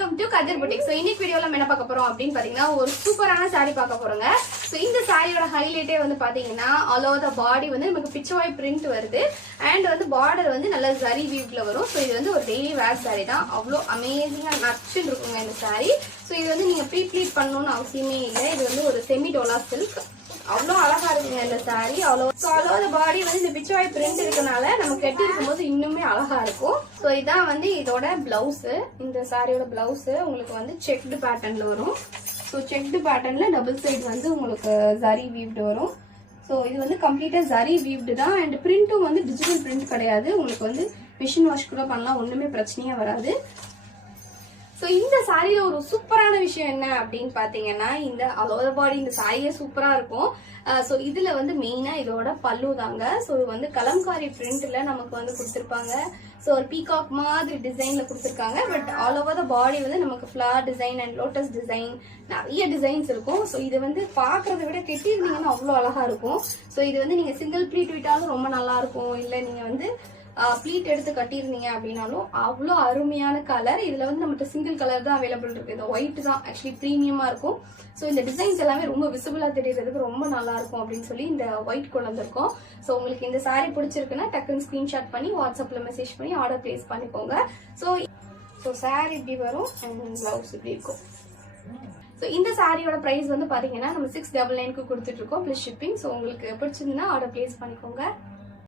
Welcome to Kathir boutique. So இன்னைக்கு வீடியோல என்ன பார்க்க போறோம் அப்படின்னு பாத்தீங்கன்னா ஒரு சூப்பரான சாரி பார்க்க போறோங்க. ஸோ இந்த சாரியோட ஹைலைட்டே வந்து பாத்தீங்கன்னா ஆல் ஓவர் த பாடி வந்து நமக்கு பிச்சவாய் பிரிண்ட் வருது அண்ட் வந்து பார்டர் வந்து நல்ல ஜரி வீவ்ல வரும். ஸோ இது வந்து ஒரு டெய்லி வேர் சாரி தான். அவ்வளோ அமேசிங்கா நச்சுன்னு இருக்குங்க இந்த சாரி. ஸோ இது வந்து நீங்க ப்ரீ ப்ளீட் பண்ணணும்னு அவசியமே இல்லை. இது வந்து ஒரு செமி டோலா சில்க். அவ்வளோ அழகா இருக்குங்க இந்த சாரி. அவ்வளோ பாடி வந்து இந்த பிச்சவாய் பிரிண்ட் இருக்கனால நம்ம கட்டி இருக்கும் போது இன்னுமே அழகா இருக்கும். ஸோ இதான் வந்து இதோட பிளவுஸ். இந்த சாரியோட பிளவுஸ் உங்களுக்கு வந்து செக்டு பேட்டர்ன்ல வரும். ஸோ செக்டு பேட்டர்ன்ல டபுள் சைடு வந்து உங்களுக்கு ஜரி வீவ்டு வரும். ஸோ இது வந்து கம்ப்ளீட்டா ஜரி வீவ்டு தான். அண்ட் பிரிண்ட்டும் வந்து டிஜிட்டல் பிரிண்ட் கிடையாது. உங்களுக்கு வந்து மிஷின் வாஷ் கூட பண்ணலாம், ஒண்ணுமே பிரச்சனையே வராது. ஸோ இந்த சாரியில ஒரு சூப்பரான விஷயம் என்ன அப்படின்னு பாத்தீங்கன்னா இந்த ஆல் ஓவர் பாடி இந்த சாரியே சூப்பரா இருக்கும். ஸோ இதுல வந்து மெயினா இதோட பல்லு தாங்க. ஸோ இது வந்து கலம்காரி பிரிண்ட்ல நமக்கு வந்து கொடுத்துருப்பாங்க. ஸோ ஒரு பீகாக் மாதிரி டிசைன்ல கொடுத்துருக்காங்க. பட் ஆல் ஓவர் த பாடி வந்து நமக்கு flower design and lotus design நிறைய டிசைன்ஸ் இருக்கும். ஸோ இது வந்து பாக்குறத விட கெட்டிருந்தீங்கன்னா அவ்வளோ அழகா இருக்கும். ஸோ இது வந்து நீங்க சிங்கிள் ப்ளீட் விட்டாலும் ரொம்ப நல்லா இருக்கும். இல்ல நீங்க வந்து ப்ளீட் எடுத்து கட்டியிருந்தீங்க அப்படின்னாலும் அவ்வளோ அருமையான கலர். இதுல வந்து நம்மகிட்ட சிங்கிள் கலர் தான் அவைலபிள் இருக்கு. இந்த ஒயிட் தான் ஆக்சுவலி ப்ரீமியமா இருக்கும். ஸோ இந்த டிசைன்ஸ் எல்லாமே ரொம்ப விசிபிளா தெரியறதுக்கு ரொம்ப நல்லா இருக்கும் அப்படின்னு சொல்லி இந்த ஒயிட் கொண்டு வந்திருக்கோம். ஸோ உங்களுக்கு இந்த சாரி பிடிச்சிருக்குன்னா டக்குன்னு ஸ்கிரீன்ஷாட் பண்ணி வாட்ஸ்அப்ல மெசேஜ் பண்ணி ஆர்டர் பிளேஸ் பண்ணிக்கோங்க. ஸோ சாரி இப்படி வரும் அண்ட் பிளவுஸ் இப்படி இருக்கும். ஸோ இந்த சாரியோட பிரைஸ் வந்து பாத்தீங்கன்னா நம்ம 699 கொடுத்துட்டு இருக்கோம் பிளஸ் ஷிப்பிங். ஸோ உங்களுக்கு பிடிச்சிருந்தா ஆர்டர் பிளேஸ் பண்ணிக்கோங்க.